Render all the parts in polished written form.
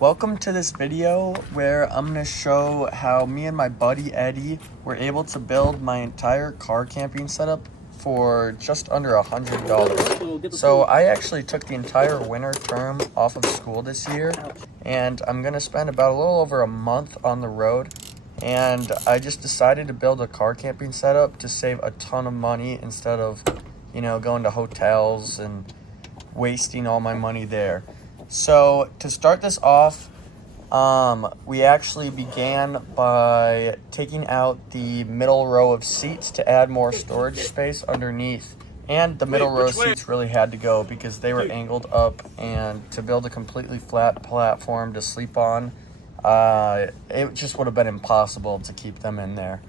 Welcome to this video where I'm going to show how me and my buddy Eddie were able to build my entire car camping setup for just under $100. So I actually took the entire winter term off of school this year, and I'm going to spend about a little over a month on the road. And I just decided to build a car camping setup to save a ton of money instead of, going to hotels and wasting all my money there. So to start this off, we actually began by taking out the middle row of seats to add more storage space underneath. And the middle row of seats really had to go because they were angled up, and to build a completely flat platform to sleep on, it just would have been impossible to keep them in there.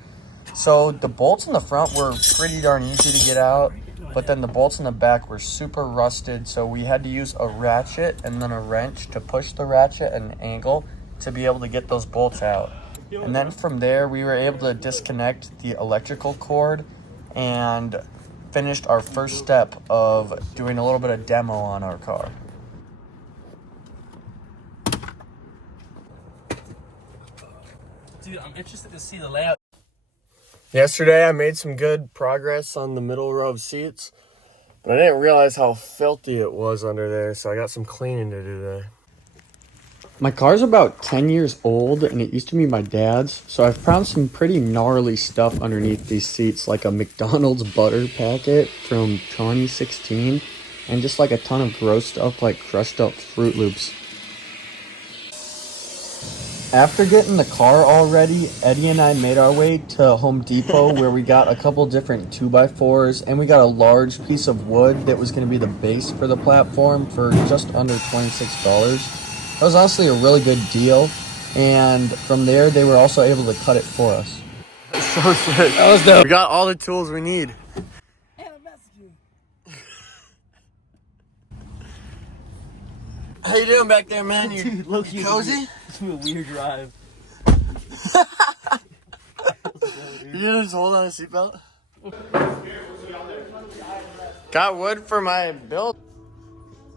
So the bolts in the front were pretty darn easy to get out, but then the bolts in the back were super rusted, so we had to use a ratchet and then a wrench to push the ratchet at an angle to be able to get those bolts out. And then from there, we were able to disconnect the electrical cord and finished our first step of doing a little bit of demo on our car. Dude, I'm interested to see the layout. Yesterday, I made some good progress on the middle row of seats, but I didn't realize how filthy it was under there, so I got some cleaning to do today. My car's about 10 years old, and it used to be my dad's, so I've found some pretty gnarly stuff underneath these seats, like a McDonald's butter packet from 2016, and just like a ton of gross stuff like crushed up Fruit Loops. After getting the car all ready, Eddie and I made our way to Home Depot where we got a couple different 2x4s, and we got a large piece of wood that was going to be the base for the platform for just under $26. That was honestly a really good deal, and from there they were also able to cut it for us. So sick. That was dope. We got all the tools we need. How you doing back there, man? Dude, low-key, cozy? It's a weird drive. You just hold on a seatbelt? Got wood for my build.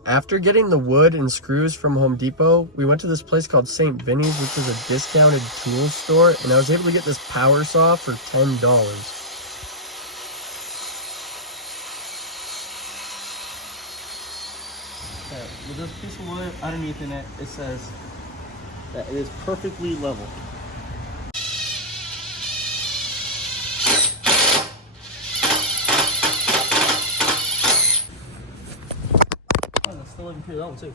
After getting the wood and screws from Home Depot, we went to this place called St. Vinny's, which is a discounted tool store, and I was able to get this power saw for $10. With this piece of wood underneath in it, it says that it is perfectly level. Oh, that's still looking pretty level too.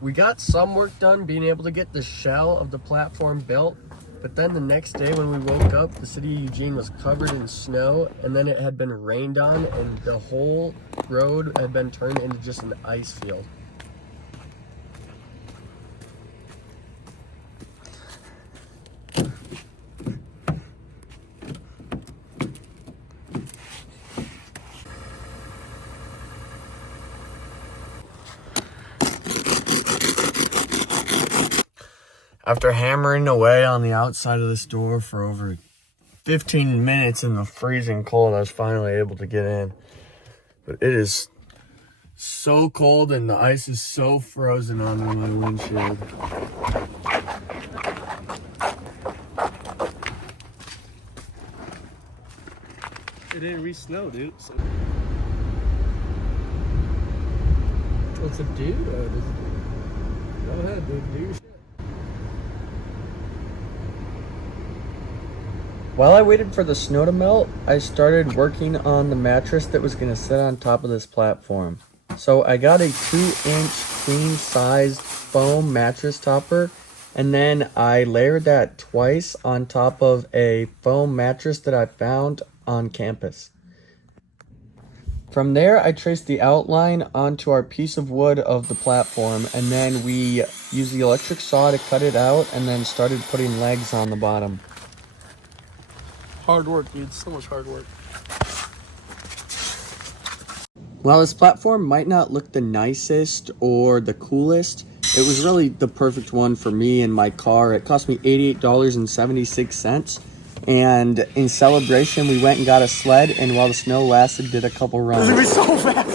We got some work done being able to get the shell of the platform built, but then the next day when we woke up, the city of Eugene was covered in snow, and then it had been rained on, and the whole road had been turned into just an ice field. After hammering away on the outside of this door for over 15 minutes in the freezing cold, I was finally able to get in. But it is so cold and the ice is so frozen on my windshield. It didn't re-snow, dude. So. What's it do? Go ahead, dude. Do your shit. While I waited for the snow to melt, I started working on the mattress that was going to sit on top of this platform. So I got a 2-inch queen-sized foam mattress topper, and then I layered that twice on top of a foam mattress that I found on campus. From there, I traced the outline onto our piece of wood of the platform, and then we used the electric saw to cut it out and then started putting legs on the bottom. Hard work, dude. So much hard work. While this platform might not look the nicest or the coolest, it was really the perfect one for me and my car. It cost me $88.76, And in celebration, we went and got a sled, and while the snow lasted, did a couple runs. This is gonna be so fast.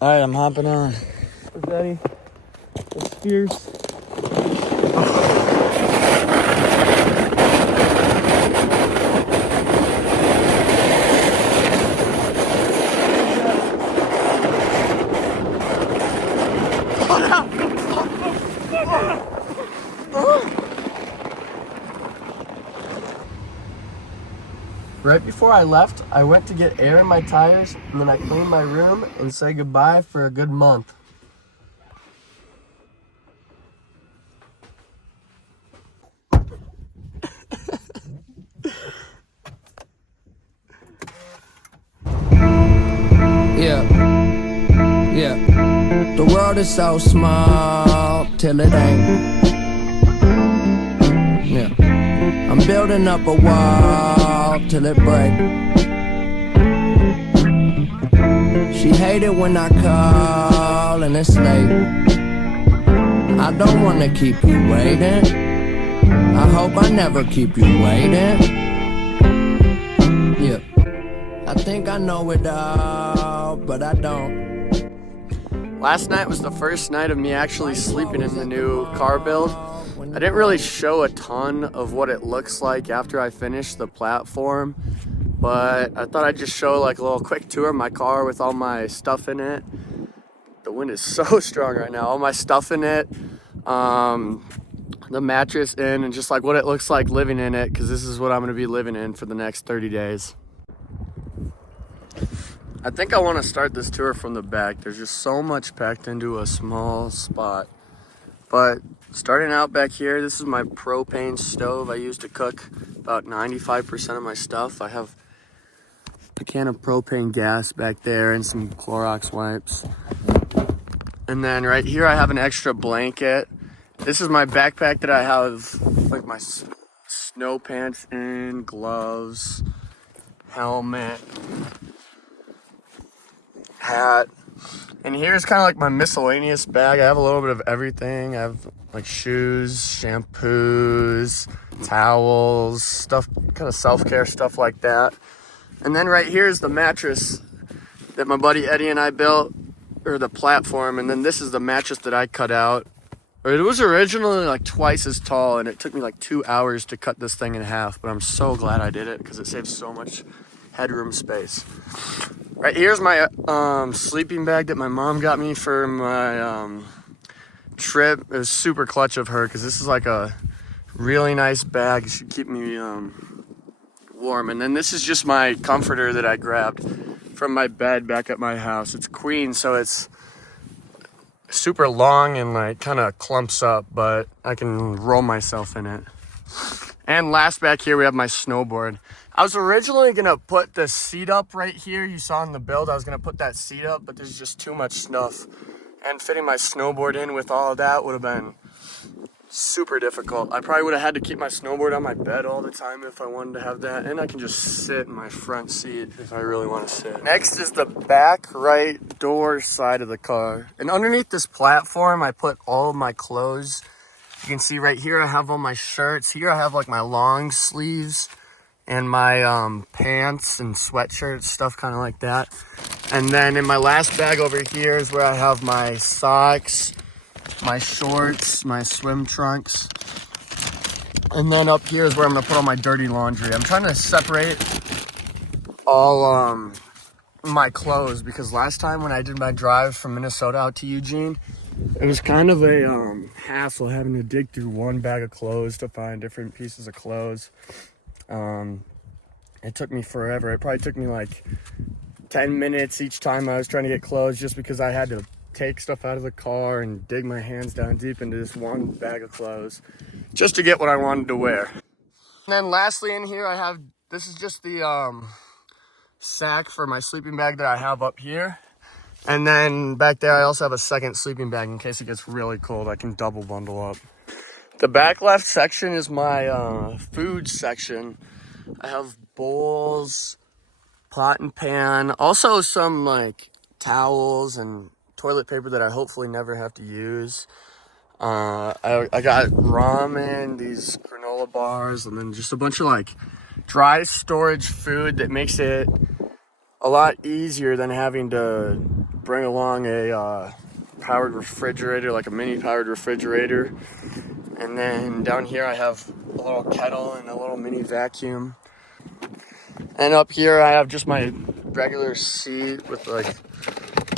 All right, I'm hopping on. Daddy, it's fierce. Right before I left, I went to get air in my tires, and then I cleaned my room and said goodbye for a good month. Yeah. The world is so small till it ain't. Yeah. I'm building up a wall till it break. She hate it when I call and it's late. I don't wanna keep you waiting. I hope I never keep you waiting. Yeah. I think I know it all, but I don't. Last night was the first night of me actually sleeping in the new car build. I didn't really show a ton of what it looks like after I finished the platform, but I thought I'd just show like a little quick tour of my car with all my stuff in it. The wind is so strong right now. All my stuff in it, the mattress in, and just like what it looks like living in it, because this is what I'm going to be living in for the next 30 days. I think I want to start this tour from the back. There's just so much packed into a small spot. But starting out back here, this is my propane stove I use to cook about 95% of my stuff. I have a can of propane gas back there and some Clorox wipes. And then right here I have an extra blanket. This is my backpack that I have like my snow pants in, gloves, helmet, hat. And here's kind of like my miscellaneous bag. I have a little bit of everything. I have like shoes, shampoos, towels, stuff, kind of self-care stuff like that. And then right here is the mattress that my buddy Eddie and I built, or the platform. And then this is the mattress that I cut out. It was originally like twice as tall, and it took me like 2 hours to cut this thing in half, but I'm so glad I did it because it saves so much headroom space. Right here's my sleeping bag that my mom got me for my trip. It was super clutch of her because this is like a really nice bag. It should keep me warm. And then this is just my comforter that I grabbed from my bed back at my house. It's queen, so it's super long and like kind of clumps up, but I can roll myself in it. And last back here we have my snowboard. I was originally gonna put the seat up right here. You saw in the build I was gonna put that seat up, but there's just too much stuff, and fitting my snowboard in with all of that would have been super difficult. I probably would have had to keep my snowboard on my bed all the time if I wanted to have that, and I can just sit in my front seat if I really want to sit. Next is the back right door side of the car, and underneath this platform I put all of my clothes. You can see right here I have all my shirts. Here I have like my long sleeves and my pants and sweatshirts, stuff kind of like that. And then in my last bag over here is where I have my socks, my shorts, my swim trunks. And then up here is where I'm gonna put all my dirty laundry. I'm trying to separate all my clothes because last time when I did my drive from Minnesota out to Eugene, it was kind of a hassle having to dig through one bag of clothes to find different pieces of clothes. It took me forever. It probably took me like 10 minutes each time I was trying to get clothes just because I had to take stuff out of the car and dig my hands down deep into this one bag of clothes just to get what I wanted to wear. And then lastly in here I have, this is just the sack for my sleeping bag that I have up here. And then back there I also have a second sleeping bag in case it gets really cold. I can double bundle up. The back left section is my food section. I have bowls, pot and pan, also some like towels and toilet paper that I hopefully never have to use. I got ramen, these granola bars, and then just a bunch of like dry storage food that makes it a lot easier than having to bring along a powered refrigerator, like a mini powered refrigerator. And then down here I have a little kettle and a little mini vacuum. And up here I have just my regular seat with like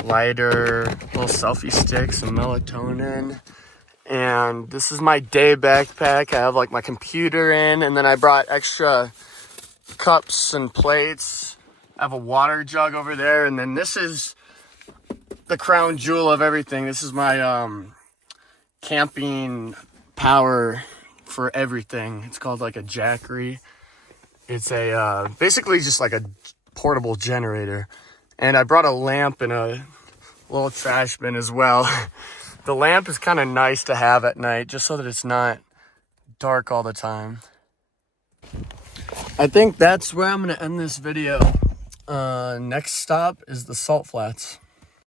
lighter, little selfie stick, some melatonin. And this is my day backpack. I have like my computer in, and then I brought extra cups and plates. I have a water jug over there, and then this is the crown jewel of everything. This is my camping power for everything. It's called like a Jackery. It's a basically just like a portable generator. And I brought a lamp and a little trash bin as well. The lamp is kind of nice to have at night, just so that it's not dark all the time. I think that's where I'm going to end this video. Next stop is the Salt Flats.